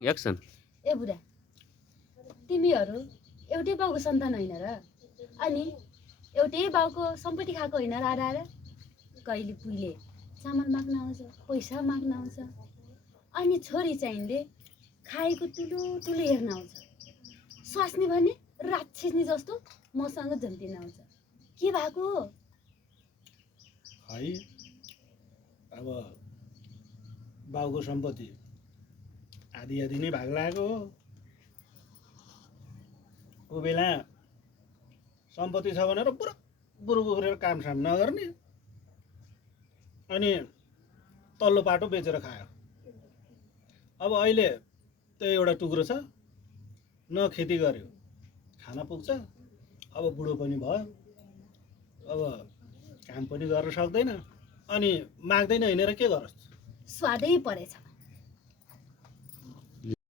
Action. ए बुढा, तिमीहरू एउटै बाउको सन्तान होइन र? अनि एउटै बाउको सम्पत्ति खाएको होइन र आएर कहिले पुइले चामल माग्न आउँछ, पैसा माग्न आउँछ, अनि छोरी चाहिँले खाएको ठुलो ठुलो हेर्न आउँछ। स्वास्नी भने राक्षसनी जस्तो मसँग झन्टिन आउँछ। के भएको हो? है अब बाउको सम्पत्ति आधी आधी नै भाग लागेको हो। को बेला सम्पत्ति छ भनेर बुरु उफ्रेर कामसाम नगर्ने, अनि तल्लो पाटो बेचेर खायो। अब अहिले त्यो एउटा टुक्रो छ, न खेती गर्यो खान पुग्छ। अब बुढो पनि भयो, अब काम पनि गर्न सक्दैन, अनि माग्दैन हिँडेर के गरोस्? स्वादै परेछ।